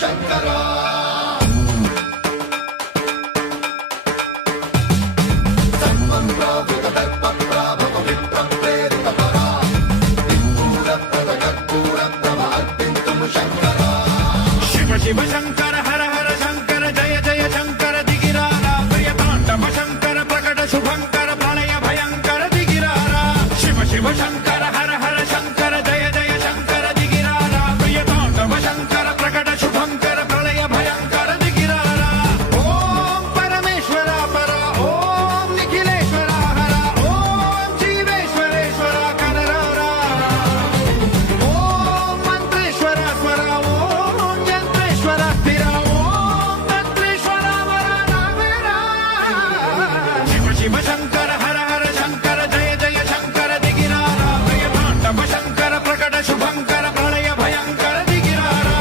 శంకరా శివ శంకర హర హర శంకర జయ జయ శంకర దిగిరారా ప్రియతాండవ శంకర ప్రకట శుభంకర ప్రళయ భయంకర దిగిరారా శివ శివ శంకర హర హర శంకర జయ జయ శంకర దిగిరారా ప్రియతాండవ శంకర ప్రకట శుభంకర ప్రళయ భయంకర దిగిరారా ఓం పరమేశ్వర పర ఓం నిఖిలేశ్వర హర ఓం జీవేశ్వరేశ్వర కనరారా ఓం మంత్రేశ్వర స్వర ఓం యంత్రేశ్వర స్థిర ఓం తంత్రేశ్వర వర నావేరా శివ శివ శంకర హర హర శంకర జయ జయ శంకర దిగిరారా ప్రియతాండవ శంకర ప్రకట శుభంకర ప్రళయ భయంకర దిగిరారా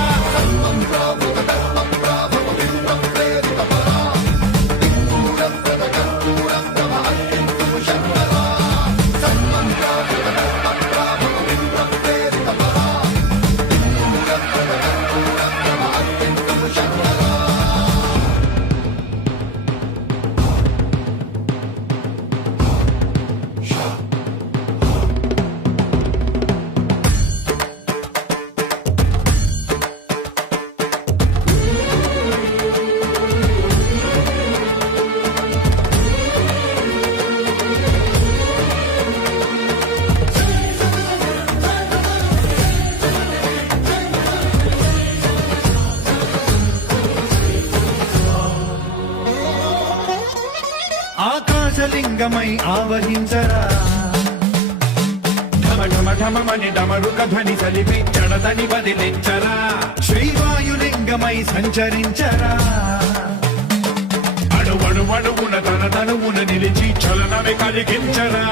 ఆకాశలింగమై ఆవహించరా ఢమ ఢమ ఢమమని డమరుక ధ్వని సలిపి జడదని వదిలించరా శ్రీవాయులింగమై సంచరించరా అణువణువున తన తనువున నిలిచి చలనమే కలిగించరా